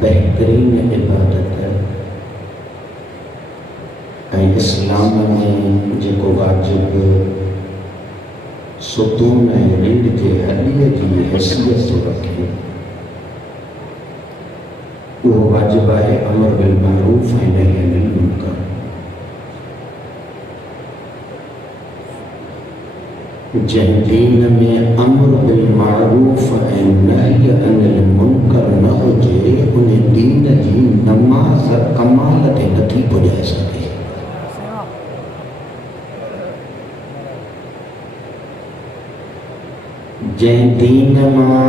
बेहतरीन इबादत है। इस्लाम में जो वाजिब सुतून रीढ़ के हॾीअ जी हैसियत तो रखे, वो वाजिब है अमर बिल मारूफ ऐं नही अनिल मुनकर। जंहिं दीन में अमर बिल मारूफ ऐं नही अनिल मुनकर न हुजे, उन दीन जी नमाज कमाल ते नथी पुॼाए सघे। जंहिं दीन मां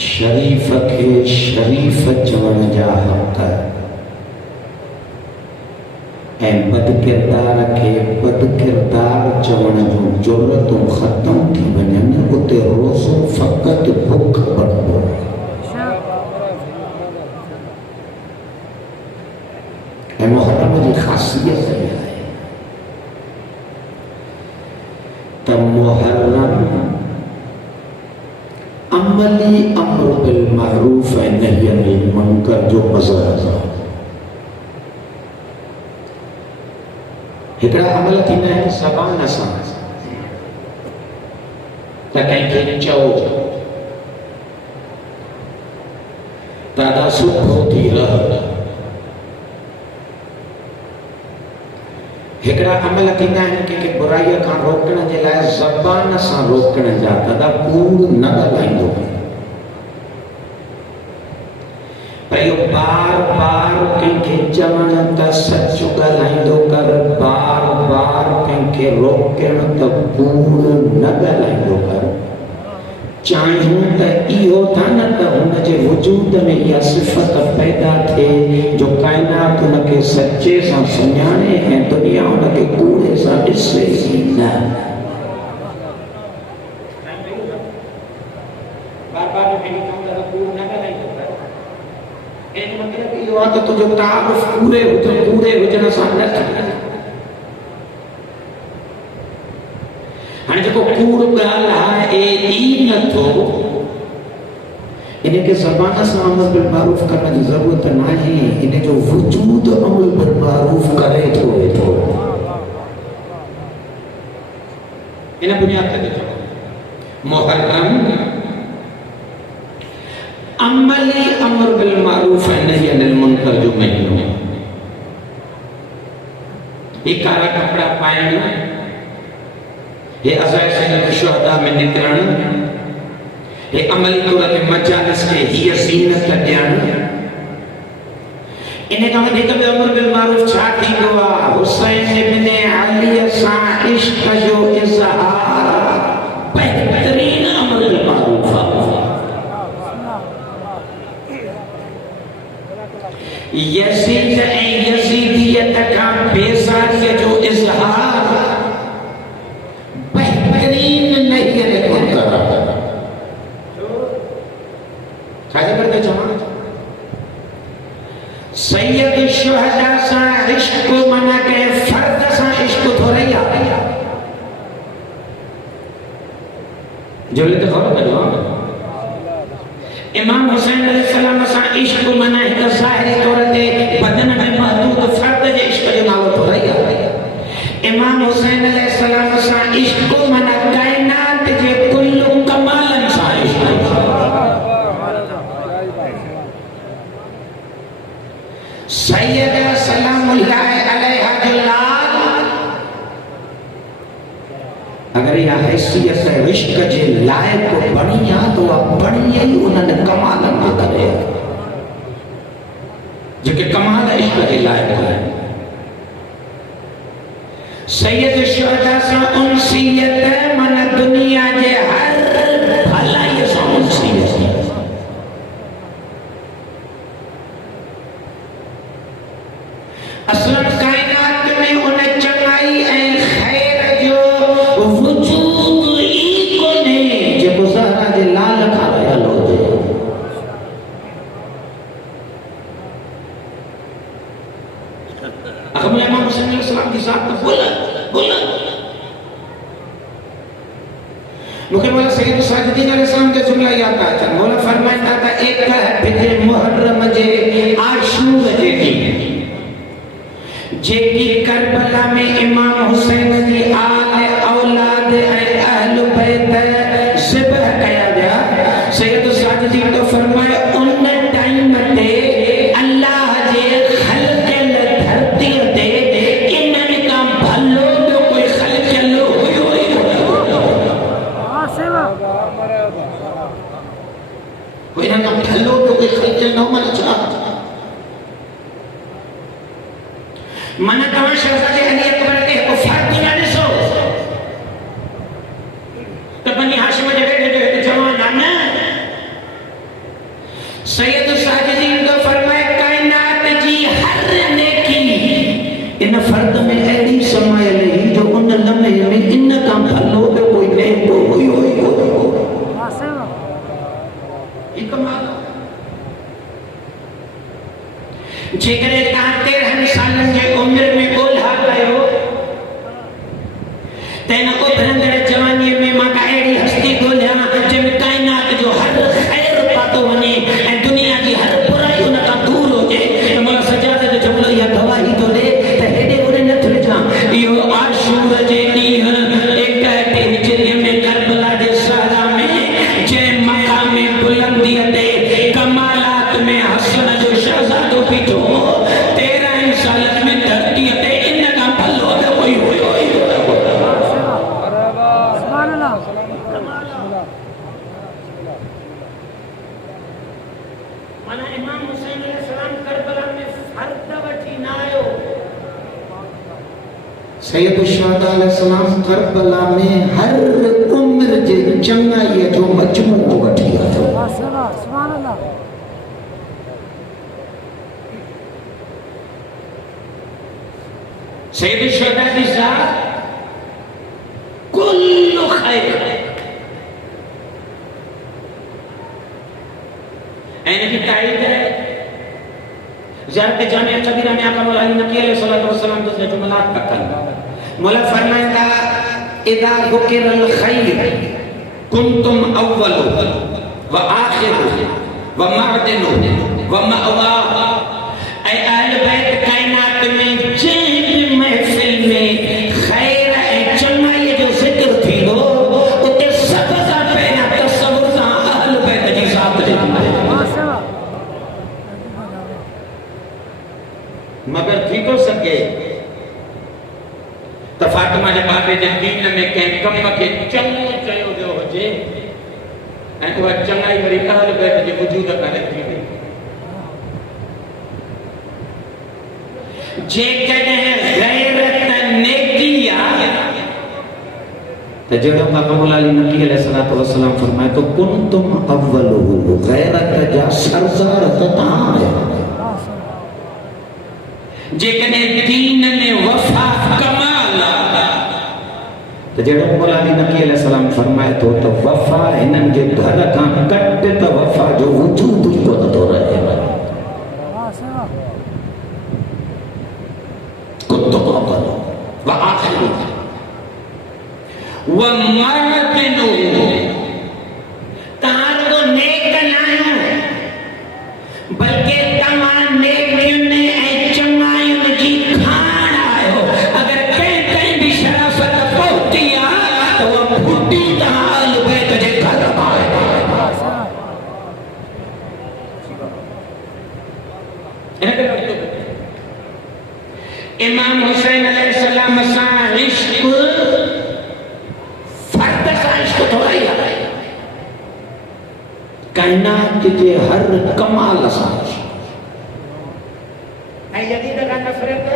शरीफ खे शरीफ चवण जा हक़ ऐं बदकिरदार खे बदकिरदार चवण जूं ज़रूरतूं ख़त्म थी वञनि, उते रोज़ो फ़क़ति बुख पड़बो। ऐं मुहर्रम जी ख़ासियत इहा आहे त मुहर्रम अमली अम्र बिल मारूफ ऐं नही अनिल मुनकर जो मज़हर आहे। हिकिड़ा अमल थींदा आहिनि ज़बान सां, त कंहिंखे चओ दादा सुठो थी रह। हिकिड़ा अमल थींदा आहिनि कंहिंखे बुराईअ खां रोकण जे लाइ ज़बान सां रोकण जा, दादा कूड़ न ॻाल्हाईंदो। पर इहो बार बार कंहिंखे चवण त सच ॻाल्हाईंदो कर, बार बार कंहिंखे रोकण त कूड़ न ॻाल्हाईंदो कर। चाहियूं त इहो था न त हुनजे वजूद में इहा सिफ़त पैदा थिए जो काइनात हुनखे सचे सां सुञाणे ऐं दुनिया हुनखे कूड़े सां ॾिसे ई न। तो तुझो तारुफ पूरे हुजण सां न थिए। हाणे जेको कूड़ ॻाल्हाए ई नथो, इनखे ज़बान सां अमल बिल मारूफ करण जी ज़रूरत नाहे, इन जो वजूद अमल बिल मारूफ करे थो वेठो। इन बुनियाद ते चओ मुहर्रम अमली अमर बिल मारूफ ऐं नही अनिल मुनकर जो महीनो। ये कारा कपड़ा पाइण, ये अज़ाए सैयद शुहदा में निकरण, ये अमली तौर ते मजालिस के हीअ ज़ीनत ॾियण। इन खां वधीक ॿियो अमर बिल मारूफ छा थींदो आहे? हुसैन इब्न अली सां इश्क जो इज़हार बहितरीन अमर बिल मारूफ आहे। यज़ीद ऐं यज़ीदियत खां बेज़ारीअ जो इज़हार बहितरीन नही अनिल मुनकर आहे। छाजे करे चवां? सैयद शुहदा सां इश्क माना के फर्द सां इश्क थोड़ी आहे। जो ले तो गौर कजो, इमाम हुसैन अलैहिस्सलाम सां इश्क माना एक ज़ाहिरी तौर ते बदन में महदूद फर्द जे इश्क जो नालो थोड़ी आहे। इमाम हुसैन अलैहिस्सलाम सां इश्क माना कायनात जे कुल कमालन सां इश्क। सैयद सलामुल्लाह अलैहा जो लाल, अगर यह हैसियत इश्क जे लायक बणी आहे तो बणी ही उन्हनि कमाल न करे जेके कमाल इश्क जे लायक आहिनि। सैयद शुहदा सां उनसियत माना दुनिया जे हर भलाई सां उनसियत। असलन कायनात में उन चङाई ऐं खैर जो वजूद ई कोन्हे जेको ज़हरा जे लाल खां रहियल हुजे। अगर इमाम हुसैन अलैहिस्सलाम की ज़ात तो बोला मुझे मौला सैयद साजिदीन अलैहिस्सलाम के जुमला याद आता है। मौला फरमाता था एक कोई ना भलो तो के खर्च न मन छा मन तव्हां शहजादे अली अकबर के को फर्क न ॾिसो त बनी हाशिम जे वेड़े जवान न सैयद साजिदीन को फरमाए कायनात जी हर नेकी इन फर्द में अहिड़ी समायल ही जो उन लम्हे में इन का भलो ॿियो कोई नेको हुयो ई जेकर तव्हां 13 सालनि जे उमिरि में ॻोल्हा कयो त इन उभरंदड़ जवानीअ में मां अहिड़ी हस्ती ॻोल्हियां जंहिंमें काइनात जो हर ख़ैर पातो वञे ऐं दुनिया जी हर बुराई उन खां दूर हुजे। मोला सजाद जो जुमिलो इहा गवाही थो ॾे त हेॾे होॾे न थो ॾिसां। इहो आशूर जे ॾींहुं 61 हिजरीअ में करबला जे सहरा में जंहिं मक़ाम बुलंदीअ ते कमालात में हसन जो शहज़ादो बीठो 13 सालनि में धरतीअ ते इन खां भलो ॿियो कोई हुयो ई माना इमाम हुसैन अलैहिस्सलाम करबला में फर्द वठी न आयो। सैयद शुहदा अलैहिस्सलाम करबला में हर उम्र जे चंगाईअ जो मजमूओ वठी आयो। सुभान अल्लाह। सैयद शुहदा की ज़ात कुल्लु खैर ऐन की तारीफ है ज़ियारत जामिया कबीरा में आका मौला अली नकी अलैहिस्सलातु वस्सलाम दूसरे जुमलात का कल मौला फरमाता इदा ज़ुकिरल खैर कुंतुम अव्वल व आखिर व मअदिन व मअवा। ऐ अहले बैत कायनात में जंहिं भी महफिल में खैर ऐं चङाई जो ज़िक्र थींदो उते सब खां पहिरियां तसव्वुर सां अहले बैत जी ज़ात ॾिसंदा। मगर थी तो सके त फातिमा जे बाबे जे दीन में कंहिं कम खे चङो चयो वियो हुजे ऐं उहा चङाई वरी अहल बैत जे वजूद करे थी वई। जेकॾहिं गैरत नेकी आहे त जहिड़ो आका मौला अली नकी अलैहिस्सलातु वस्सलाम फरमाए तो कुंतुम अव्वलुहु गैरत जा सरदार त तव्हां आहियो। जेकॾहिं दीन में वफ़ा कमाल आहे त जहिड़ो मौला अली नकी अलैहिस्सलाम फरमाए थो त वफ़ा हिननि जे घर खां कट त वफ़ा जो वजूद ई कोन थो रहे। कुंतुम अव्वल व आखिर व मअदिन तव्हां रुगो नेक न आहियो बल्कि तव्हां नेकियुनि ऐं चङाइयुनि जी खाण आहियो। अगर कंहिं भी शराफ़त पहुती आहे त उहा फूटी तव्हां अहल बैत जे घर मां आहे। इमाम हुसैन अलैहिस्सलाम सां इश्क फर्द सां इश्क थोड़ा ही है कायनात जे हर कमाल सां। ऐं यज़ीद का नफ़रत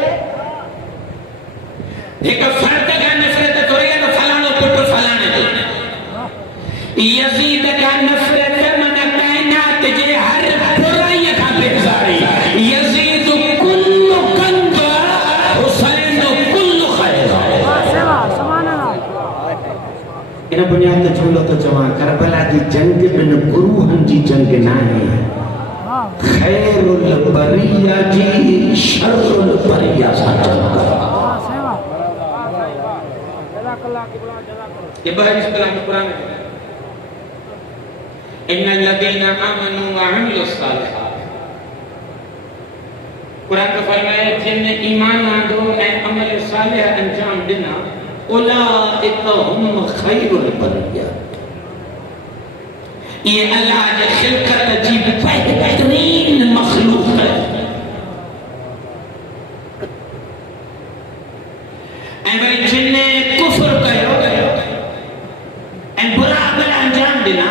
एक फर्द का नफ़रत थोड़ी है तो फलानो पुट फलाने जो यज़ीद का नफ़रत मन कायनात जे हर बुराई का बेज़ारी। यज़ीद कुल्लु कंद हुसैन कुल्लु खैर। इन बुनियाद ते झूलो तो चवां करबला जी जंग बिन गुरूहनि जी जंग न आहे। खैरुल बरिया जी शर्रुल बरिया सां जंग। ये बहरिस कलाम कुरान में इन्नल लदीना आमनू व अमिलुस सालिहात कुरान का फरमाया जिनने ईमान आंदो ऐं अमल सालिह अंजाम ॾिना उलाइका हुम खैरुल बरिया। ये अल्लाह जे खिलकत जी बेहतरीन मखलूक है। ऐं वरी जिनने कुफ्र कयो ऐं बुरा अमल अंजाम ॾिना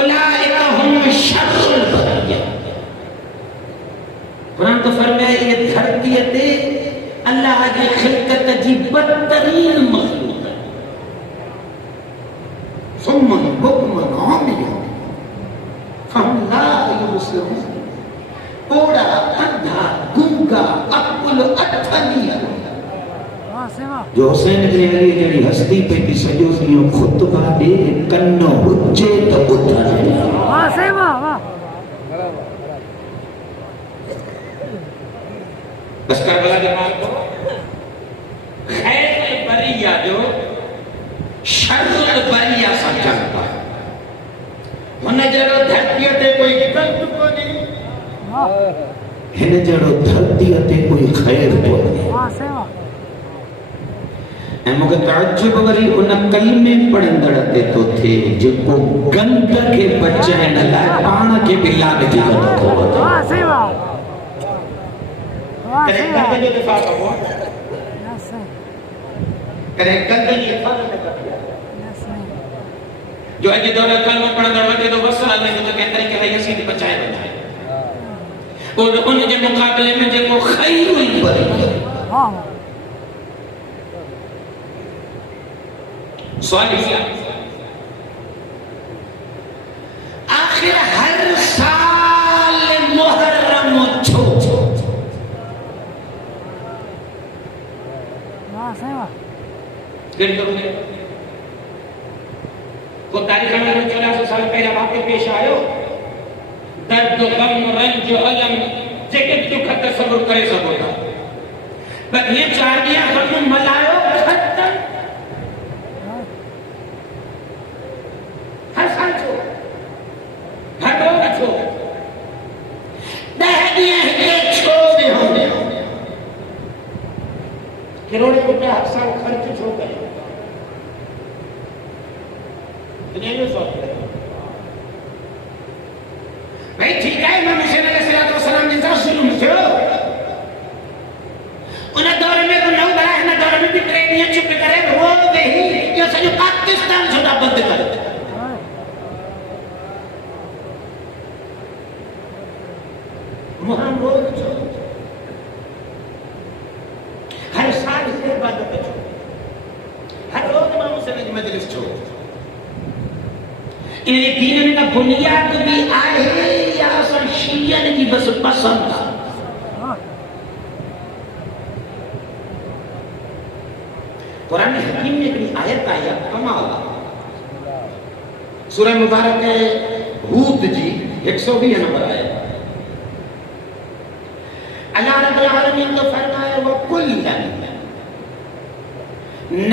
उलाइका हुम कुरान तो फरमाए ये धरती ते अल्लाह की खिलकत जी बदतरीन मखलूक है। सुम्मन बुकमन आमिया फहम ला युबसिरून, कोड़ा अंधा गूंगा अकुल अठनी जो हुसैन इब्न अली जड़ी हस्ती पे की सजो दियो खुतबा दे कन्नो हुज्जे तो ॿुधण। वाह सही वाह वाह। बस करबला के माल को खैर बरिया जो शर बरिया सा चलता हुन जरो धरती ते कोई गलत कोनी, हिन जरो धरती ते कोई खैर कोनी। वाह सही वाह। मुझे ताज्जुब वरी उन कलमे पढ़ंदड़ ते तो थे जेको गंद के बचाइण लाइ पाण खे बि लाग जी वठो। वाह सही वाह। वाह सही वाह। गंद जो दिफा कबो करे गंद जी हिफाज़त कबो जो अॼु दौर कलमो पढ़ंदड़ वठे तो बस हले तो के तरीक़े सां असीं बचाए वञा और उन जे मुक़ाबले में जेको खैर हुई बरी। हां सवाल आखिर हर साल मुहर्रम छो को तारीख में 84 साल पहले वाक़ई पेश आयो दर्द गम रंज अलम जेके दुख तसव्वुर करे सको था पर ये 4 ॾींहं गम मल्हायो खत्म। हर साल छो हर रोज छो 10 ॾींहं हिते छो न होंदे करोड़े रुपया हर साल खर्च छो करे दुनिया में सोच भाई ठीक है इमाम हुसैन अलैहिस्सलाम जिनका जुल्म थियो उन दौर में तो नौ बड़ा है ना दौर में भी प्रेमियां चुप करे रो गई ये सॼो पाकिस्तान छोटा बंद कर मुहर्रम रोज छो हर साल से इबादत छो हर रोज इमाम हुसैन की मजलिस छो इन दीन में का बुनियाद भी आहे या असन शियन की बस पसंद कुरान हकीम में एक आयत आई कमाल सूरह मुबारक हूद जी 120 नंबर आयत अल्लाह रब्बुल आलमीन ने फरमाया व कुल्लन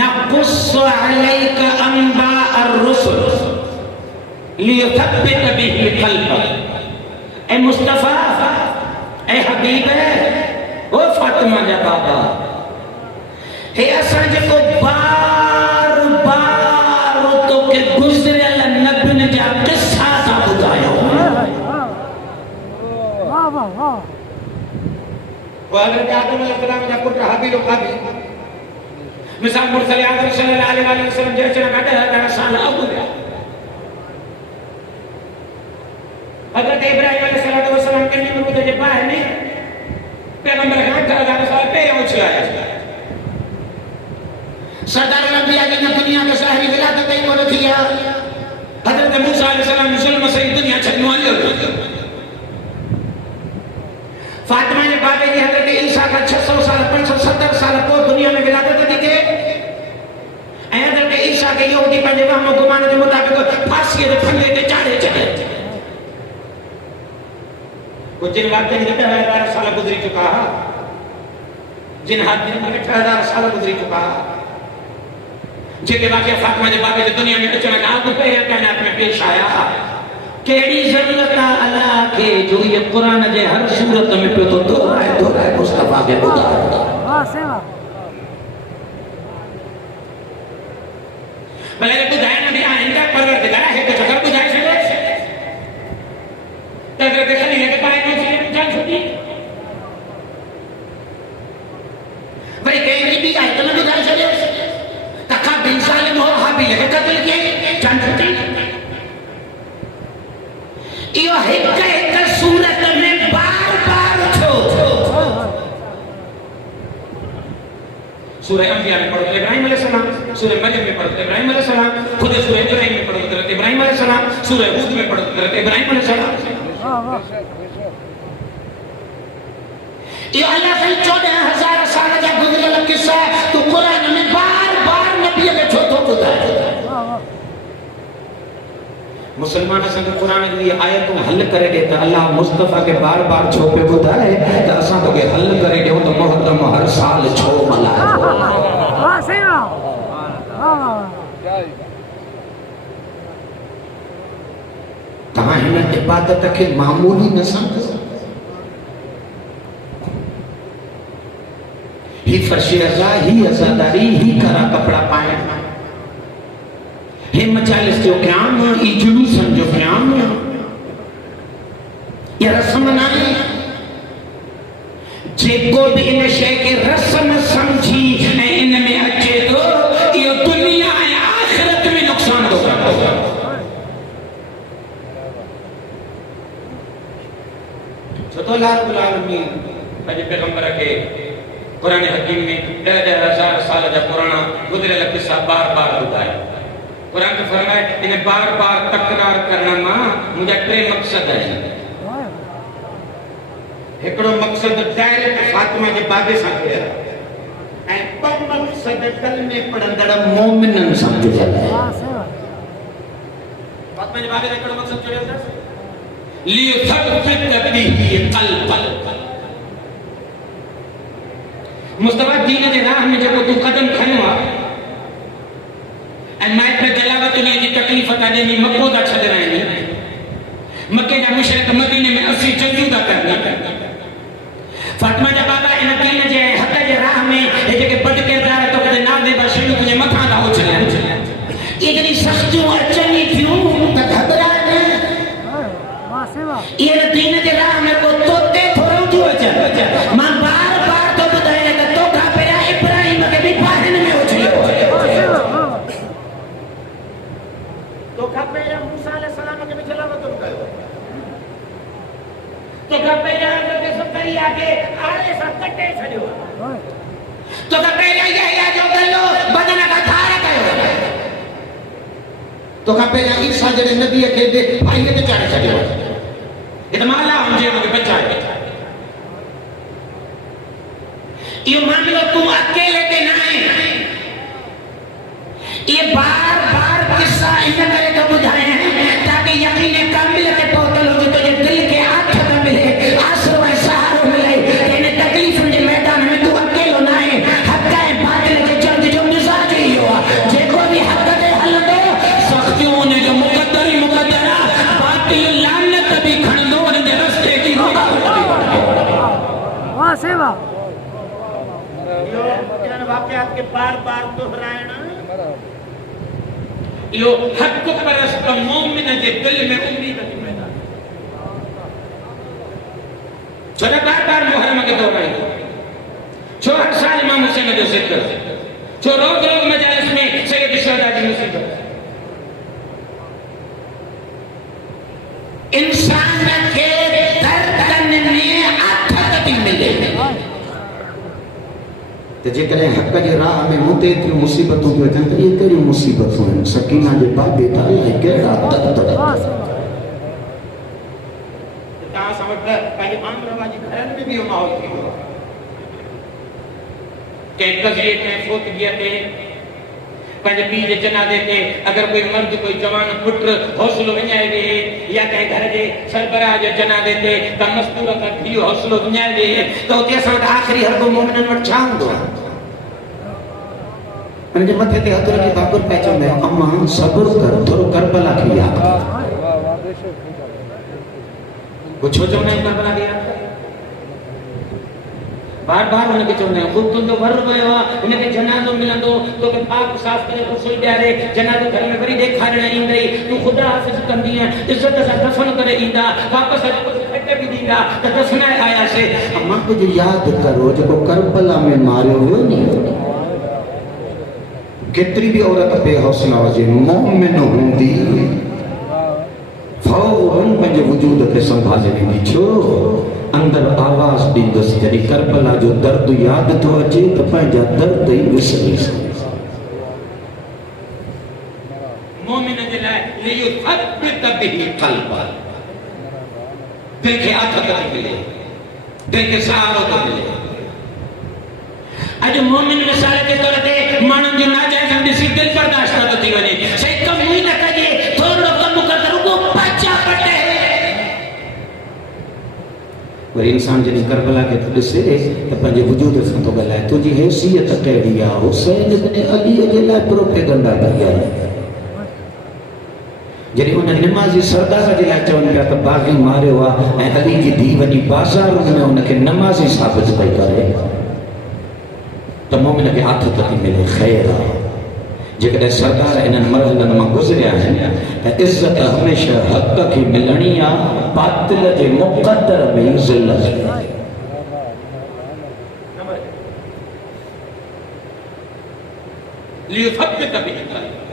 नक़ुस्सु अलैका अंबा ar-रुsul लियुथब्बित बिही क़ल्बक। ए मुस्तफा ए हबीब ओ फातिमा जा बाबा हे असां जेको बार बार तो के गुज़रियल नबियुनि जा क़िस्सा था ॿुधायो। वाह वाह वाह। हज़रत आदम अलैहिस्सलाम जा पुट हाबिल क़ाबिल मिसाल मुरसल आदम सल्लल्लाहु अलैहि वसल्लम जे अचण खां 10,000 साल अॻु हुआ। हज़रत इब्राहिम अलैहिस्सलाम के नमरूद जे बाहि में पैगंबर खां 8,000 साल पहिरियों उछलाया। सरदार अंबिया जी ने दुनिया में ज़ाहिरी विलादत ही कोन थी आहे। हज़रत मूसा अलैहिस्सलाम ज़ुल्म से दुनिया छॾियो हलियो। फातिमा जे बाबे जी हज़रत ईसा का 600 साल 570 साल पोइ दुनिया में विलादत थी थिए ऐं हज़रत ईसा के यहूदी पंहिंजे वहम गुमान जे मुताबिक़ फांसीअ जे फंदे ते चाढ़े छॾे। वो जिन वाक़िअनि में 10,000 साल गुज़री चुका है जिन हादियुनि में 8,000 साल गुज़री चुका है जेके वाक़िआ फातिमा जे बाबे जे दुनिया में अचण खां अॻु पहिरियां काइनात में पेश आया। केड़ी ज़रूरत आहे अल्लाह के जो ये कुरान जे हर सूरत में पियो तो दोहराए मुस्तफा के ॿुधायो। वाह सेवा भले ॿुधाए न दिया इनका परवरदिगार है तो जगह ॿुधाए छॾे त हज़रत खलील के पाए में जान छुटी वरी कहीं भी आए तो न ॿुधाए छॾे तखा बिन सालिम हो हाबिल के कत्ल किए जान छुटी। यो हिक सूरत में बार बार छो सूरह अंबिया में पढ़ो तो इब्राहिम अलैहिस्सलाम, सूरह मरियम में पढ़ो तो इब्राहिम अलैहिस्सलाम, खुद सूरह इब्राहिम में पढ़ो तो हज़रत इब्राहिम अलैहिस्सलाम, सूरह हूद में पढ़ो तो हज़रत इब्राहिम अलैहिस्सलाम। ये अल्लाह से 14,000 साल जा गुज़रियल किस्सा तो कुरान में बार-बार नबी के छोटो ॿुधायो। मुसलमान संग कुरान जी आयतूं हल करे दे त अल्लाह मुस्तफा के बार-बार छो पे ॿुधाए त असां तोखे हल करे ॾियूं त मुहर्रम हर साल छो मल्हाए। वाह सही वाह। तव्हां हिन इबादत खे मामूली न सम्झो। ही फर्शे अज़ा, ही अज़ादारी, ही करा कपड़ा पाइण, हे मजालिस जो क़याम, ही जुलूसन जो क़याम, ये रस्म न आहे। जेको भी इन शइ खे रस्म समझी ऐं इन में अचे थो इहो दुनिया ऐं आख़िरत में नुक़सान थो करे। छो तो अल्लाह रब्बुल आलमीन पंहिंजे पैगंबर खे कुरान हकीम में 10,000 साल जा पुराना गुज़रियल किस्सा बार-बार ॿुधाया। कुरान में फरमाए इन बार-बार तकरार करण मां मुंहिंजा 3 मक़सद आहिनि। हिकिड़ो मक़सद डायरेक्ट फातिमा जे बाबे सां थियल ऐं 2 मक़सद कलमे पढ़ंदड़ मोमिननि सां जुड़ियल आहे। फातिमा जे बाबे सां हिकिड़ो मक़सद जुड़ियल अथसि लियुथब्बित बिही क़ल्बक। मुस्तफा दीन जे राह में जेको तूं कदम खयो आहे ऐं माइट में गलावत उन जी तकलीफ़ था ॾियनि, मको था छॾाइनि, मके जा मुशरिक मदीने में 80 जंगियूं था करनि। फातिमा जा बाबा इन दीन जे हक़ जे राह में हे जेके बद किरदार तो कदे नाज़े बशरी तुंहिंजे मथां था उछलनि। ये जॾहिं सख़्तियूं अचनि थियूं त घबराए न। ये दीन जे राह में को तोते थोरो थियूं अचनि। मां बार-बार तो ॿुधायां त तोखां पहिरियां इब्राहिम खे बि पाहिन में उछलियो। तोखां पहिरियां मूसा अलैहिस्सलाम खे बि जलावतुन कयो। तोखां पहिरियां हज़रत ज़करिया खे आड़े सां कटे छॾियो। तोखां पहिरियां यहया जो गलो बदन खां ठार कयो। तोखां पहिरियां ईसा जहिड़े नबीअ खे भाईअ ते चाढ़े छॾियो। इतमाला हुनजे हुनखे बचाए। इहो मामलो तूं अकेले ते न आहे। ये बार-बार किस्सा इन करे तो ॿुधाए ताकि यकीन कामिल ते पहुतल हुजे तुंहिंजे दिल खे आथत मिले, आसरो ऐं सहारो मिले। इन तकलीफ़ुनि जे मैदान में तूं अकेलो न आहे। हक़ ऐं बातिल जे जंग जो मिज़ाज इहो आहे। जेको बि हक़ ते हलंदो सख़्तियूं उन जो मुक़द्दर ई मुक़द्दर आहे। बातिल लानत बि खणंदो उन जे रस्ते जी रुकावट बि खणंदो। वाह सेवा। इन्हनि वाक़ियात खे बार-बार दोहराइण इहो हक़ परस्त मोमिन जे दिल में उम्मीद थी पैदा। छो त बार-बार मुहर्रम खे दोहराईंदो, छो हर साल इमाम हुसैन जो ज़िक्र, छो रोज़-रोज़ मजालिस में सैयद शुहदा जी मुसीबत। इंसान खे दर्दन में आथत थी मिले त जेकॾहिं हक़ जे राह में मूंते एतिरियूं मुसीबतूं पियूं अचनि त इहे कहिड़ियूं मुसीबतूं आहिनि। सकीना जे बाबे तां कहिड़ा दर्द। तव्हां सां वटि पंहिंजे आम रवाजी घरनि में बि इहो माहौल थी वियो आहे। कंहिं कज़िए कंहिं फोतगीअ ते पंहिंजे पीउ जे जनाज़े ते अगरि कोई मर्द कोई जवान पुट हौसलो विञाए ॾिए या कंहिं घर जे सरबराह जे जनाज़े ते त मस्तूर खां धीउ हौसलो विञाए ॾिए त उते असां वटि आख़िरी हर को मोमिननि वटि छा हूंदो आहे? हुनजे मथे ते हथ रखी भाकुर पिया चवंदा आहिनि अम्मा सब्र कर, थोरो करबला खे यादि कर। छो चवंदा आहिनि करबला खे यादि कर? बार-बार उनखे चवंदा आहियूं ख़ुदि तुंहिंजो वर वियो आहे, हिनखे जनाज़ो मिलंदो, तोखे पाक साफ़ करे रसोई ॾियारे, जनाज़ो घर में वरी ॾेखारण ईंदई, तूं ख़ुदा हाफ़िज़ कंदीअ, इज़त सां दफ़न करे ईंदा, वापसि अची कुझु खट बि ॾींदा त दफ़नाए आयासीं। अम्मा कुझु यादि करो जेको करबला में मारियो वियो नी। केतिरी बि औरत बेहौसला हुजे मोमिन हूंदी फौरन पंहिंजे वजूद खे संभाले वेंदी। छो अंदर आवाज दींदुस जड़ी करबला जो दर्द याद तो अचे तो पंहिंजा दर्द ही विसरी मोमिन जे लाइ लियुथब्बित बिही क़ल्बा दिल खे आथत थी मिले दिल खे सहारो थो मिले अॼु मोमिन मिसाल जे तौर ते माण्हुनि जो नाजाइज़ ॾिसी दिल बर्दाश्त नथो थी वञे सही कम ई न कजे थोरो कम कर रुगो पाचा पटे वरी इंसान जॾहिं करबला खे तो ॾिसे त पंहिंजे वजूद सां थो ॻाल्हाए तुंहिंजी हैसियत कहिड़ी आहे हुसैन इब्न अलीअ जे लाइ प्रोपेगंडा कई आहे जॾहिं उन निमाज़ी सरदार जे लाइ चवनि पिया त बाग़ी मारियो आहे ऐं अली जी धीउ वञी बाज़ार में उनखे नमाज़ी साबित पई करे त मोमिन खे आथत थी मिले ख़ैर आहे जेकॾहिं सरदार इन्हनि मरहलनि मां गुज़रिया आहिनि त इज़त हमेशह हक़ खे मिलणी आहे बातिल जे मुक़द्दर में ज़िल्लत लियुथब्बित बिही क़ल्बा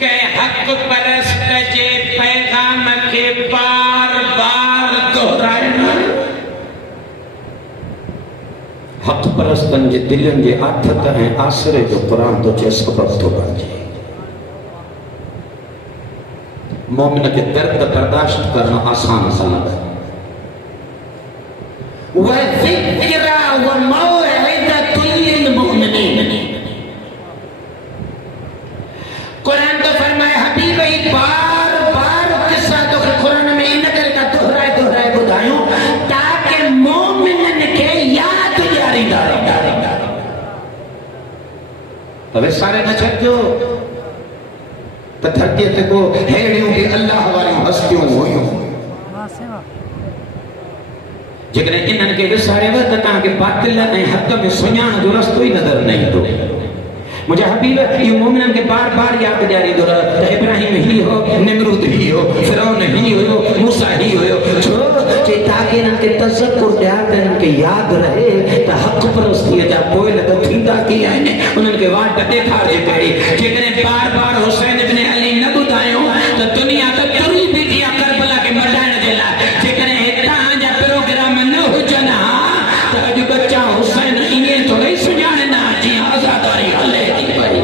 के हक़ परस्त जे पैगाम के बार बार दोहराइणु हक़ परस्तनि जे दिलनि जे आथत ऐं आसरे जो क़ुरान तो चे सबब तो बणिजे मोमिन खे दर्द बर्दाश्त करणु आसान ज़ात वज़िक्रा व मौइज़तुल लिल मुमिनीन कुरान तो फरमाए हबीब ही बार बार किस्सा तो कुरान में इन करे का दोहराए बुधायूं ताकि मोमिनन के याद ॾियारींदा હવે સારે ન છડજો त धरतीअ ते को अहिड़ियूं बि अल्लाह वारियूं हस्तियूं हुयूं जेकॾहिं इन्हनि खे विसारेव त तव्हांखे बातिल ऐं हक़ में सुञाण जो रस्तो ई नज़र न ईंदो मुझे हबीब इहो मोमिननि खे बार बार याद ॾियारींदो रह त इब्राहिम ही हो निमरूद ही हो फिरौन ही हुयो मूसा ही हुयो छो जे ताकि इन्हनि खे तज़क्कुर ॾिया त इन्हनि खे यादि रहे त हक़ परस्तीअ जा पोइल त थींदा कीअं आहिनि उन्हनि खे वाट ॾेखारिजे पहिरीं जेकॾहिं बार बार हुसैन इब्न अली न ॿुधायूं त दुनिया त तुरी बीठी आहे करबला खे मटाइण जे लाइ जेकॾहिं हितां जा प्रोग्राम न हुजनि हा त अॼु बच्चा हुसैन ईअं थोरे सुञाणनि हा जीअं आज़ादारी हले थी पई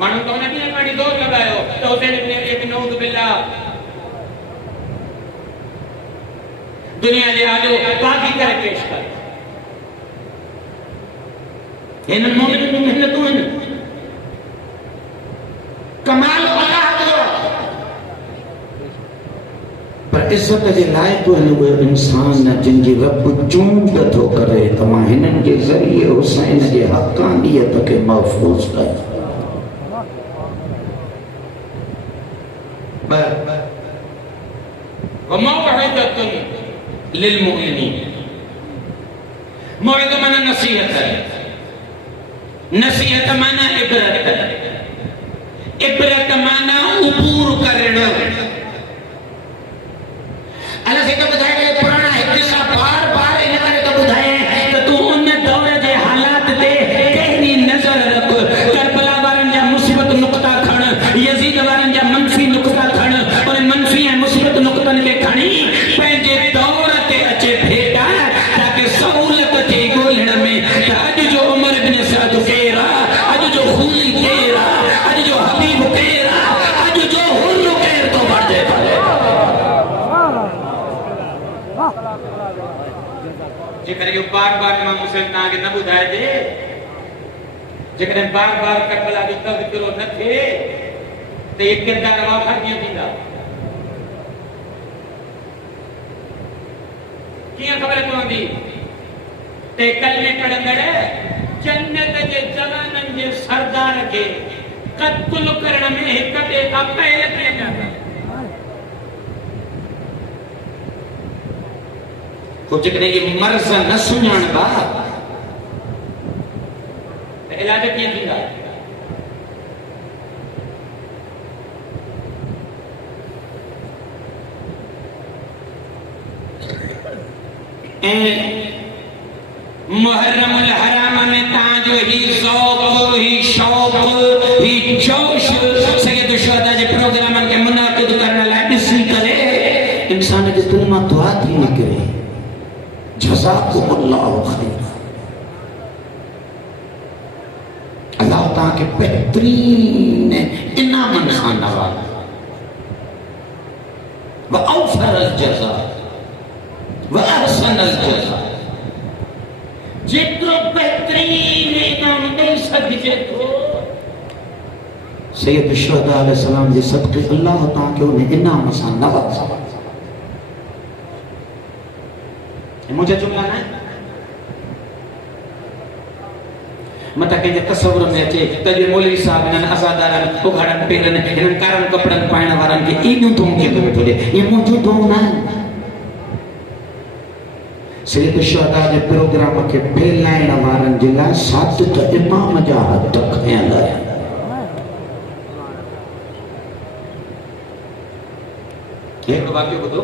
माण्हू त उन ॾींहं खां दौर लॻायो त हुसैन इब्न अली खे नऊज़ बिल्लाह दुनिया जे आॾो बाग़ी करे पेश कर हिननि मोमिननि जूं महिनतूं आहिनि कमाल अल्लाह जो पर इज़त जे लाइक़ उहे इंसान जिन जी रब चूंड थो करे तव्हां हिननि जे ज़रिए हुसैन जे हक़ानियत खे महफ़ूज़ कयो वमौइज़तुन लिलमुमिनीन मौइज़ा माना नसीहत नसीहत माना इबरत माना उबूर करणु अल्लाह से तो बुधाए गए पुराना हिस्सा बार बार इन करे तो बुधाए तो तू उन दौर जे हालात ते कहनी नजर रख करबला वारन जा मुसीबत नुक्ता खण यजीद वारन जा मनफी नुक्ता खण और मनफी ऐं मुसीबत नुक्तन के खणी पंहिंजे दौर ते अचे भेटा ताकि सहूलियत थे ॻोल्हण में त अॼु जो उमर इब्न सअद केर आहे अॼु जो खूली केर आहे अॼु जो हबीब केर आहे अॼु जो हुर केर तो बणिजे जेकॾहिं इहो बार बार इमाम हुसैन तव्हांखे न ॿुधाइजे जेकॾहिं बार बार करबला जो तज़किरो न थिए त इहे किरदार वाफ़ा कीअं थींदा कीअं ख़बर पवंदी ते कलमे पढ़ंदड़ जन्नत जे जवाननि जे सरदार खे क़त्ल करण में हिक ॿिए खां पहिरियों कीअं कंदा को जेकॾहिं इहे मर्ज़ न सुञाणबा त इलाज कीअं थींदा मुहर्रमुल हराम में ताजो ही ज़ौक़ ही शौक़ ही जोश सैयद शुहदा जे प्रोग्रामन के मुनाक़िद करण लाइ दिल में दुआ थी निकले जज़ाकुमुल्लाहु खैरा। अल्लाह ताला के बेहतरीन इनाम सां नवाज़े व अवफर अल जज़ा व अहसन अल जज़ा। जेतिरो बेहतरीन इनाम ॾेई सघिजे थो सैयद शुहदा अलैहिस्सलाम जे सदक़े अल्लाह ताला के उन इनाम सां नवाज़े। मुझे जुमला ना मत के तस्वुर में अचे त जे मौलवी साहब इन्हनि अज़ादारनि उघाड़नि पेरनि हिननि कारनि कपड़नि पाइण वारनि खे ईदूं थो मूंखे वेठो ॾे, इहे मौजूदु न आहिनि। सैयद शुहदा जे प्रोग्राम खे फैलाइण वारनि जे लाइ सादिक इमाम जा हथ खयल आहिनि। हिकिड़ो वाक़ियो ॿुधो।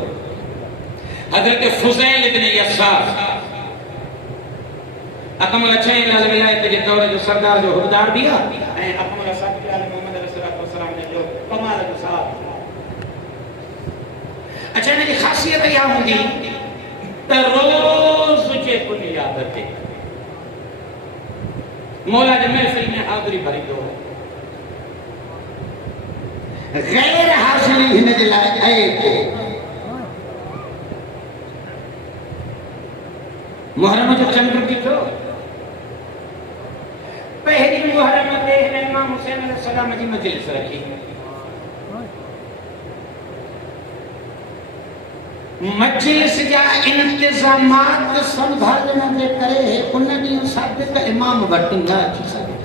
हज़रत फुज़ैल इब्न यसार अकमल छहें लाल विलायत जे दौर जो सरदार जो हुबदार भी आहे ऐं अकमल साहिब लाल मोहम्मद रसूलुल्लाह सल्लल्लाहु अलैहि वसल्लम जो कमाल जो साहब। अच्छा इनकी ख़ासियत इहा हूंदी त रोज़ जे बुनियाद ते मौला जे महफ़िल में हाज़िरी भरींदो। गैर हाज़िरी हिन जे लाइ आहे मुहर्रम जो चंड बीठो पहली मुहर्रम ते इमाम हुसैन अलैहिस्सलाम जी मजलिस रखी। मजलिस जा इंतजामात संभालण जे करे उन ॾींहुं साबित इमाम वटि न अची सघे।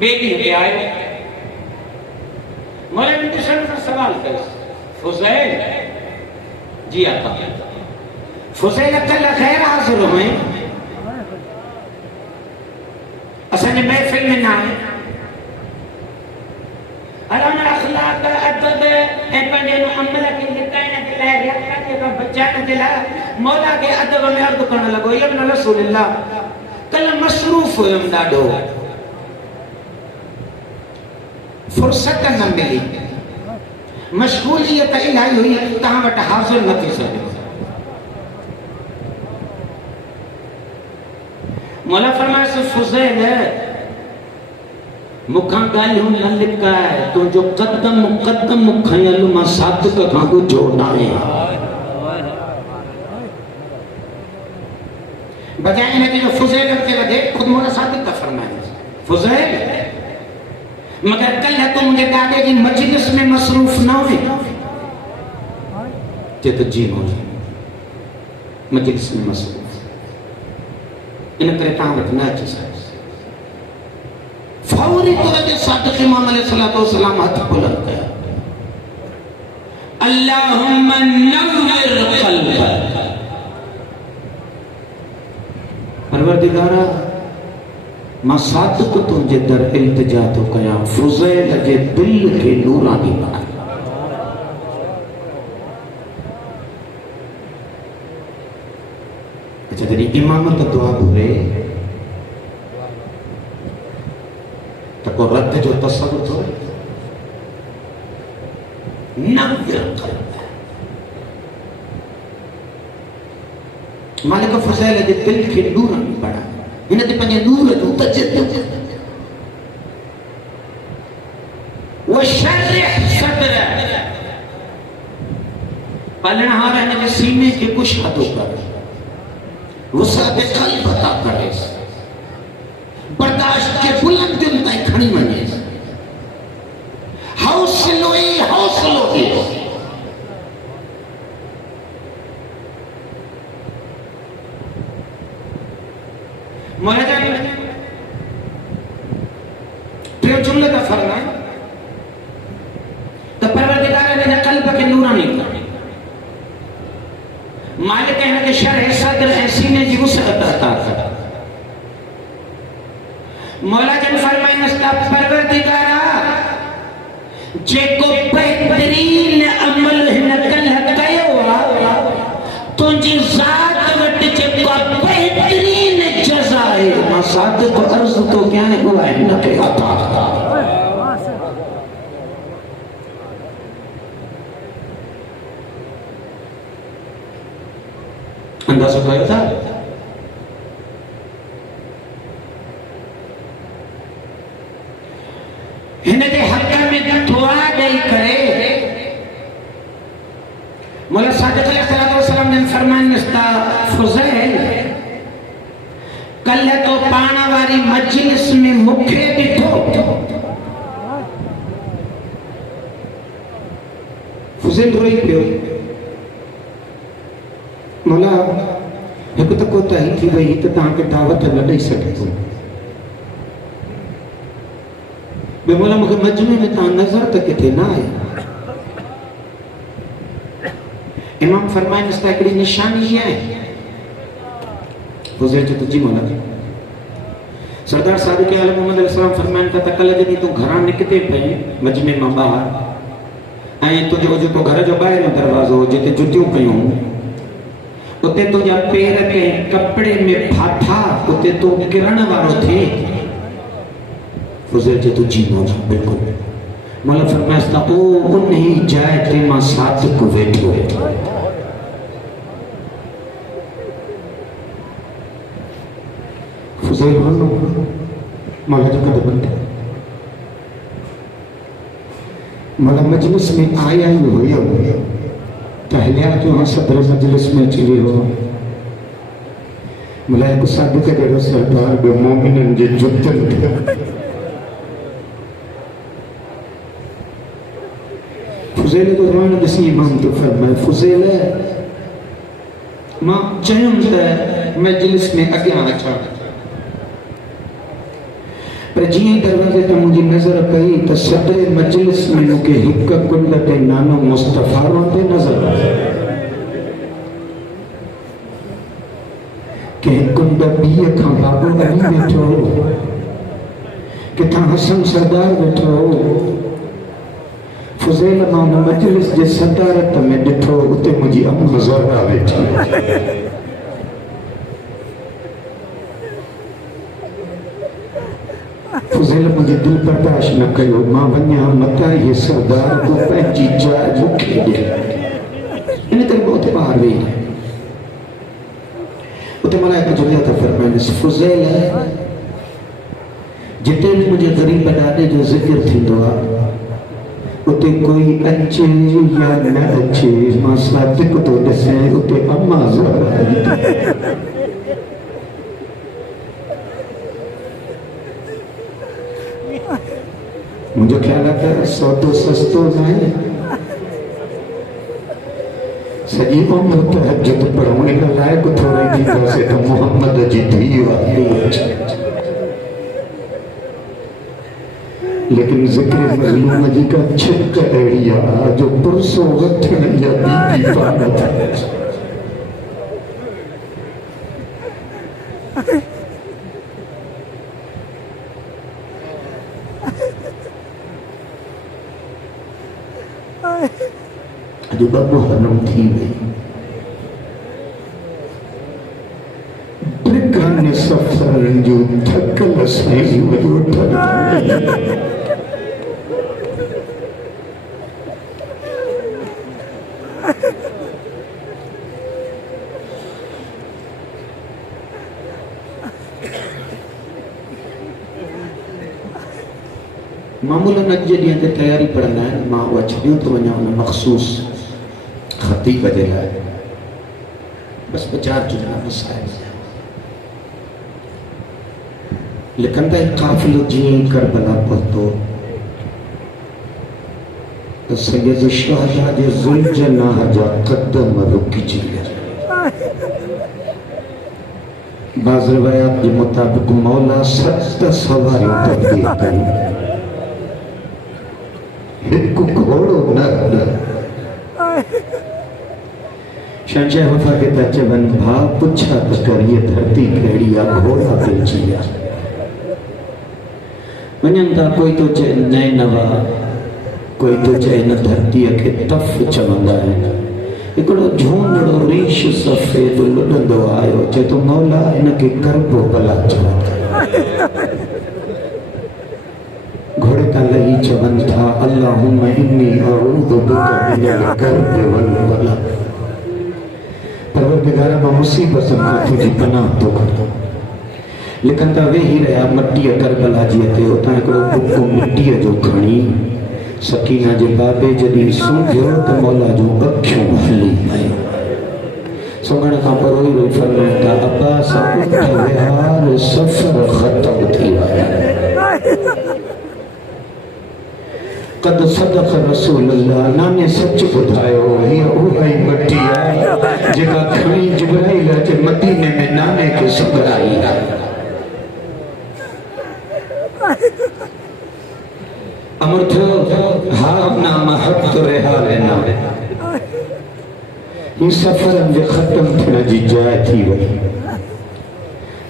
ॿिए ॾींहुं ते आयो मौलवी किशन सां सवाल कयुसि फुज़ैल जी आका फुज़ैल कल ग़ैर हाज़िर हुए असांजे महफ़िल में न आए अलाना अखलाक अदब ऐं पंहिंजे अमल खे लिकाइण जे लाइ रियासत खां बचाइण जे लाइ मौला खे अदब में अर्ज़ु करणु लॻो या रसूलल्लाह कल मसरूफ़ हुयुमि ॾाढो फुर्सत न मिली मशगूलियत इलाही हुई तव्हां वटि हाज़िर न थी सघियो। मौला फरमायसि फुज़ैल मूंखां ॻाल्हियूं न लिकाए तुंहिंजो कदम मुक़दम खयल मां सादिक खां ॿुधो न आहे। बजाय हिनजे जो फुज़ैल ते वधे ख़ुदि मौला सादिक का फरमाए फुज़ैल मगर कल तो मुझे दादे की मजलिस में मसरूफ न हुए तो जी मौला मजलिस में मसरूफ इन करे तव्हां वटि न अची सघे। फौरी तौर ते सादिक इमाम अलैहिस्सलाम हथ बुलंद कया अल्लाहुम्मा नव्विर क़ल्ब परवरदिगारा मां सादिक तुंहिंजे दर इल्तिजा थो कयां फुज़ैल जे दिल खे नूरानी बणाए। अच्छा जॾहिं इमामत दुआ घुरे त को रद जो तसव्वुर थो नव्विर क़ल्ब मालिक फुज़ैल जे दिल खे नूरानी बणाए इन ते पंहिंजे नूर जो तजद्दुद वशरह सदर पालनहार हिन जे सीने खे कुशादो कर वसात क़ल्ब अता करे बर्दाश्त के बुलंदियुनि ताईं खणी वञे हौसलो ई हौसलो ॾे। मौला जान टियों जुमले का फरमाए तो परवरदिगार ने क़ल्ब के नूरानी कर मालिक हिनखे शरह सद्र ऐं सीने जी वुसअत अता कर। मौला जन फरमाइनसि त परवरदिगारा जेको बेहतरीन अमल हिन कल्ह कयो आहे तुंहिंजी ज़ात वटि जेको बेहतरीन जज़ा आहे मां सादिक अर्ज़ तो क्या है हुआ है न के अता अंदाज़ो कयो था? हिनजे हक़ में दुआ ॾेई करे मौला सादिक़ अलैहिस्सलाम ने फरमाया था, फुज़ैल कल तो पाण वारी मजलिस में मूंखे ॾिठो। फुज़ैल रोई पियो। मौला हिकु त कोताही थी वई त तव्हांखे दावत न ॾेई सघे थो। ॿियो मौला मूंखे मजमे में तव्हां नज़र त किथे न आहे। इमाम फरमाइनि था हिकिड़ी निशानी इहा आहे। फुज़ैल चयो जी मौला। सरदार सादिक़ आलम मोहम्मद अलैहिस्सलाम फरमाइनि था त कल्ह जॾहिं तूं घरां निकिते पई मजमे मां ॿाहिरि ऐं तुंहिंजो जेको घर जो ॿाहिरियों दरवाज़ो जिते जुतियूं पियूं उते तुंहिंजा पेर कंहिं कपिड़े में फाथा, उते तूं किरण वारो थिए। फुज़ैल चयो जी मौला बिल्कुलु। मौला फरमाइनि था ओ उन ही जाइ ते मां सादिक़ वेठो। फुज़ैल वञो मौला जो कदम ते मौला मजलिस में आया ही हुयो त हलिया जो सदर मजलिस में अची वियो। मौला हिकु सादिक़ जहिड़ो सरदार ॿियो मोमिननि जे जुतनि ते। फुज़ैल जो रोअण ॾिसी इमाम तो फरमाए, फुज़ैल मां चयुमि त मजलिस में अॻियां अचां, पर जीअं दरवाज़े ते मुंहिंजी नज़र पई त सदर मजलिस में मूंखे हिकु कुंड ते नानो मुस्तफ़ा रोंदे नज़र आयो। कंहिं कुंड ॿीअ खां बाबो अली वेठो हो, किथां हसन सरदार वेठो हो। फुज़ैल मां मजलिस जे सदारत में ॾिठो, उते मुंहिंजी अम्मा ज़हरा वेठी। फुज़ैल मुझे दिल बर्दाश्त न कयो, मां वञा मता ये सरदार को पंहिंजी जाइ मूंखे ॾे। इन करे मां उते ॿाहिरि वेही उते मला हिकु जुमिला था फरमाइनि, फुज़ैल जिते भी मुझे ग़रीब ॾाॾे जो ज़िक्र थींदो आहे उते कोई अचे या न अचे मां सादिक़ तो ॾिसां उते अम्मा ज़हरा। मुझे ख्याल आता है सौदो सस्तो नहीं, सॼी उम्र तहज्जुद पढ़ूं इन लाइक़ थोड़ी थींदासीं त मोहम्मद जी धीउ लेकिन ज़िक्र मज़लूम जी का छिक अहिड़ी आहे जो पुरसो वठण या बीबी पाण था। अॼु ॿ मुहर्रम थी वई, बिगन सफ़रनि जो थकल साईं वॾो ठॻ। मामूलन अॼु जे ॾींहं ते तयारी पढ़ंदा आहिनि, मां उहा छॾियो थो वञा उन मख़सूस ख़तीब जे लाइ। बसि 4 जुमिला मसाइल लिखनि था। काफ़िलो जीअं करबला पहुतो त सैयद शुहदा जे ज़ुल्जनाह जा क़दम रुकिजी विया। बाज़ रिवायात जे मुताबिक़ मौला 7 सवारियूं तब्दील कयूं, हिकु घोड़ो न। शहंशाह वफ़ा के था चवनि, भाउ पुछा त कर ये धरती कहिड़ी आहे, घोड़ा पेइजी विया। वञनि था, कोई तो चए नैनवा, कोई तो चए हिन धरतीअ खे तफ़ चवंदा आहिनि। हिकिड़ो झूंझड़ो रीश सफ़ेद लुॾंदो आयो, चए थो मौला हिनखे करबो भला चवंदा। घोड़े का लही चवनि था, अल्लाहुम्मा इन्नी अऊज़ु बिका मिनल कर्ब वल बला। परवरदिगार मां मुसीबत खां तुझी पनाह तो करदो लेकिन ता वे ही रहा मट्टी करबला जी ते उतां हिकिड़ो बुको मिट्टी जो खणी सकीना जे बाबे जॾहिं सूंघियो त मौला जो अखियूं हली पयूं सुगण खां पोइ रोई रोई फरमाइनि था अब्बास उठ विहार सफ़र ख़त्म थी विया कद सदक़ रसूलुल्लाह नाने सच ॿुधायो हीअ उहा ई मट्टी आहे जेका खणी जिब्राइल जे मदीने में नाने खे सुगराई अमर थियो हा ना महत रिहाल ना ही सफ़रनि जे ख़त्म थियण जी जाइ थी वई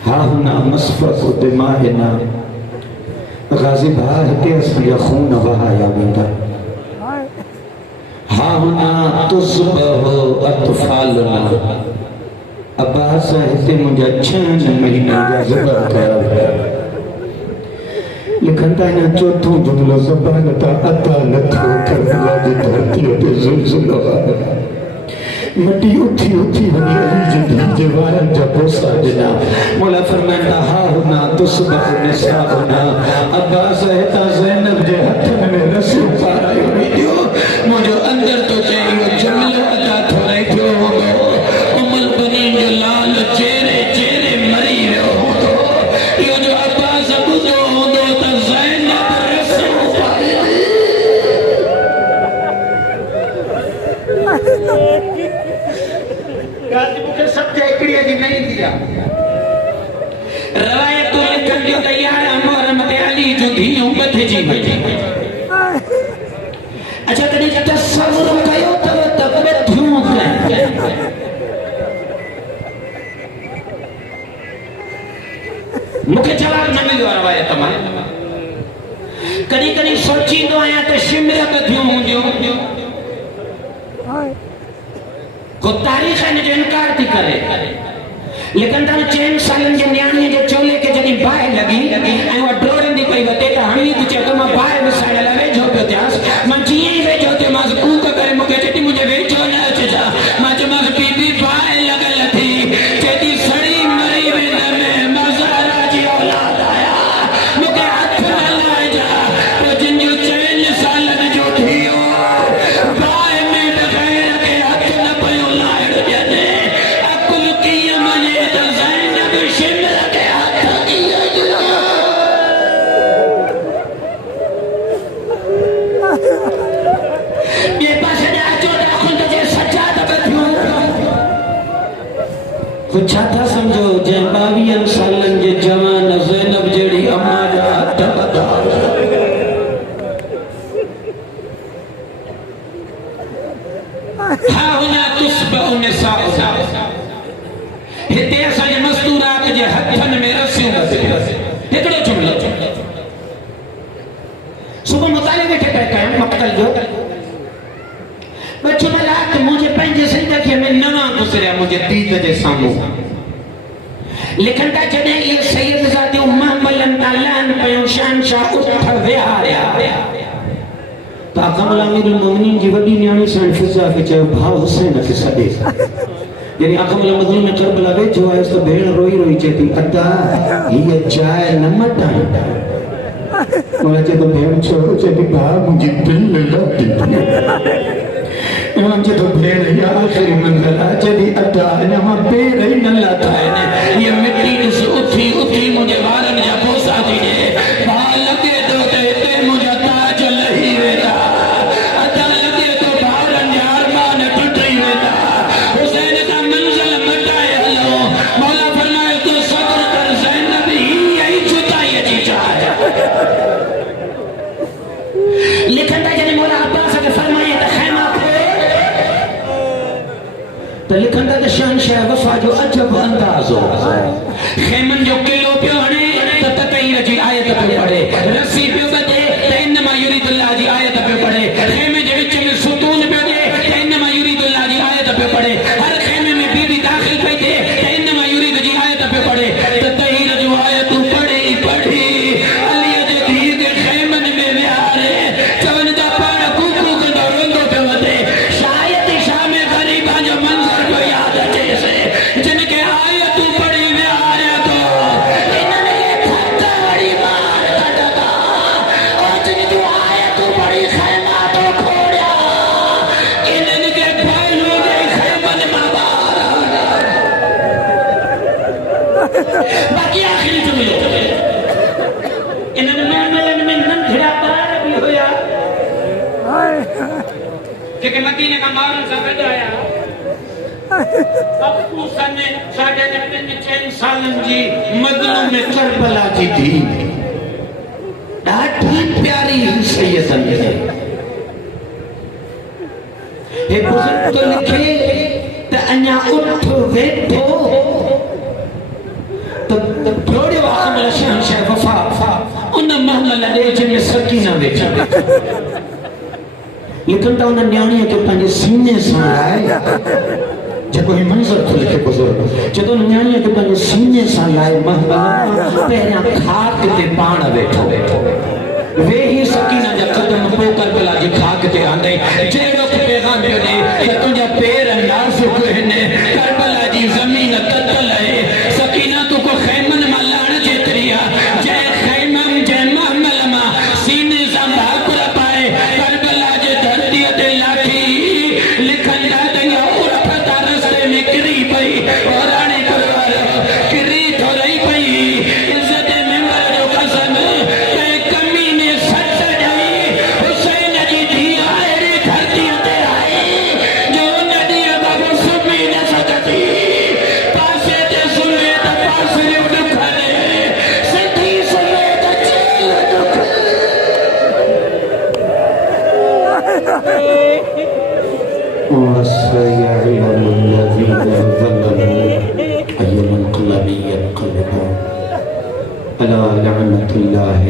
हा ना मसफ़क़ दिमाग़ना गाज़ी भाउ हिते असांजा खून वहाया वेंदा हा ना तुज़बहु अतफ़ालुना अब्बास हिते मुंहिंजा 6 महीननि जा ज़िबर कया विया लिखंदा आहिनि चौथों जुमिलो ज़बान तां अता नथो करबला जी धरतीअ ते ज़ुल्ज़ुलो आयो मटी उथी उथी वञी अली जे दिल जे वारनि जा बोसा ॾिना मौला फरमाईंदा हा हुना तुसबह निसाबना अब्बास हितां ज़ैनब जे हथनि में रसियूं पारायो वियो मुंहिंजो अंदर तो चए इहो जुमिलो अदा थो रही थियो हूंदो उमल बनी जो लाल चेहरे चेहरे मरी वियो हूंदो इहो जो अब्बास ॿुधो हूंदो त ज़ैनब रसियूं पारायो गाजी मुखे सब एकड़ी जी नहीं दिया रवायत तो लिखन जो तैयार अमर मते अली जो धीओ बथे जी अच्छा तनी तसव्वुर कयो तब बथियो मुखे जवाब न मिलियो रवायत मां कदी कदी सोचींदो आया त शिमर बथियो हुंदियो को तारीख़ इन जो इनकार थी करे लेकिन तां 4 सालन जे न्याणी जे चोले के जदी बाहि लगी ऐं वो डोरंदी पई वते त हणी थी चए त मां बाहि विसाइण लाइ वेझो पियो थियास मां जीअं ई वेझो थियो मां कूक करे मूंखे चेती मुंहिंजे वेझो न अचिजा मां चयोमांसि बीबी बाहि लॻल थी चेती सड़ी मरी वेंदमि मज़ारा जी औलाद आया मूंखे हथ न लाइजा त जिन जो 4 सालन जो थियो बाहि में बग़ैर के हथ न पयो लाइण ॾियनि अकुल कीअं मञे त ज़ैनब शिमर के हथ कीअं ॾिनो ॿिए पासे ॾे अचो त खुद जे सजाद बथियूं कुझु छा था सम्झो जंहिं 22 सालनि जे जवान ज़ैनब जहिड़ी अम्मा जा हथ ॿधा हा हुना तुस्बहु निसाउना हिते असांजे मस्तूरात जे हथनि में रसियूं ॿधियूं हिकिड़ो जुमिलो सुबुह मुताले वेठे पिया कयूं मक़तल जो ॿ जुमिलात मुंहिंजे पंहिंजे ज़िंदगीअ में नवां गुज़रिया मुंहिंजे दीद जे साम्हूं लिखनि था जॾहिं इहे सैयद ज़ादियूं महमलनि तां लहनि पियूं शहनशाह उठ विहारिया त अक़मल अमीरुल मोमिनीन जी वॾी न्याणी साईं फिज़ा खे चयो भाउ हुसैन खे सॾे जॾहिं अक़मल मज़लूम में करबला वेझो आयुसि त भेण रोई रोई चए थी अदा हीअ जाइ न मटाई मौला चए थो भेण छो चए थी भाउ मुंहिंजी दिलि लॻी इमाम चए थो भेण इहा आख़िरी मंज़िल आहे चए थी अदा अञा मां पेर ई न लाथा आहिनि हीअ मिटी ॾिस उथी उथी मुंहिंजे वारनि जा बोसा थी ॾिए भाउ लॻे थो त हिते मुंहिंजा ताज लही वेंदा अदा लॻे थो भाउरनि जा अरमान टुटी वेंदा हुसैन का मंज़िल मटाए हलो मौला फरमाए तूं सब्र कर ज़ैनब हीअ ई जुदाईअ जी जाइ लिखंदा जॾहिं मौला अब्बास खे फरमाए त ख़ैमा तो लिखंदा त शहनशाह वफ़ा जो अजब अंदाज़ हो ख़ैमन जो किलो पियो हणे त तकईर जी आयत पियो पढ़े रस्सी पियो ॿधे त इन्नमा युरीदुल्लाह जी आयत पियो पढ़े ख़ैमे जे विच में सुतून पियो ॾिए त इन्नमा युरीदुल्लाह जी आयत पियो पढ़े हर ख़ैमे में बीबी दाख़िल पई थिए त इन्नमा युरीद जी आयत पियो पढ़े त तहीर जो आयतूं पढ़ी पढ़ी अलीअ जे धीउ खे ख़ैमन में विहारे चवनि था पाण कूकू कंदो रोंदो पियो वधे शायदि शाम ग़रीबा जो मंज़र पियो यादि अचे वरी आखिरी जुमलो इन्हनि महमलन में नंढड़ा ॿार बि हुया जेके मदीने खां माण्हुनि सां गॾु आया अबू सने साढे 3-4 सालनि जी मजनू में करबला जी थी ॾाढी प्यारी सैयदन खे हे बुजुर्ग तो लिखे त अञा उठ वेठो त थोड़े वक़्त में शहंशाह वफा उन महमल ॾे जंहिंमें सकीना वेठी लेकिन त उन न्याणीअ खे पंहिंजे सीने सां लाए जेको ही मंज़र थो लिखे बुजुर्ग जॾहिं न्याणीअ खे पंहिंजे सीने सां लाए महमल पहिरियां खाक ते पाण वेठो वेही सकीना जा कदम पो करबला जी खाक ते आंदे जहिड़ो पैगाम पियो ॾे त तुंहिंजा पेर नाज़ुक आहिनि करबला जी ज़मीन ततल आहे सकीना तूं को ख़ैमनि मां लाण जेतिरी आहे जंहिं ख़ैमनि जंहिं महमल मां सीने सां भाकुर पाए करबला जे धरतीअ ते लाठी लिखंदा त उरफता रस्ते में किरी पई और हाणे करवार किरी थो रही पई इज़त मेंबर जो कसम وسيعلم الذين ظلموا أي منقلب ينقلبون ألا لعنة الله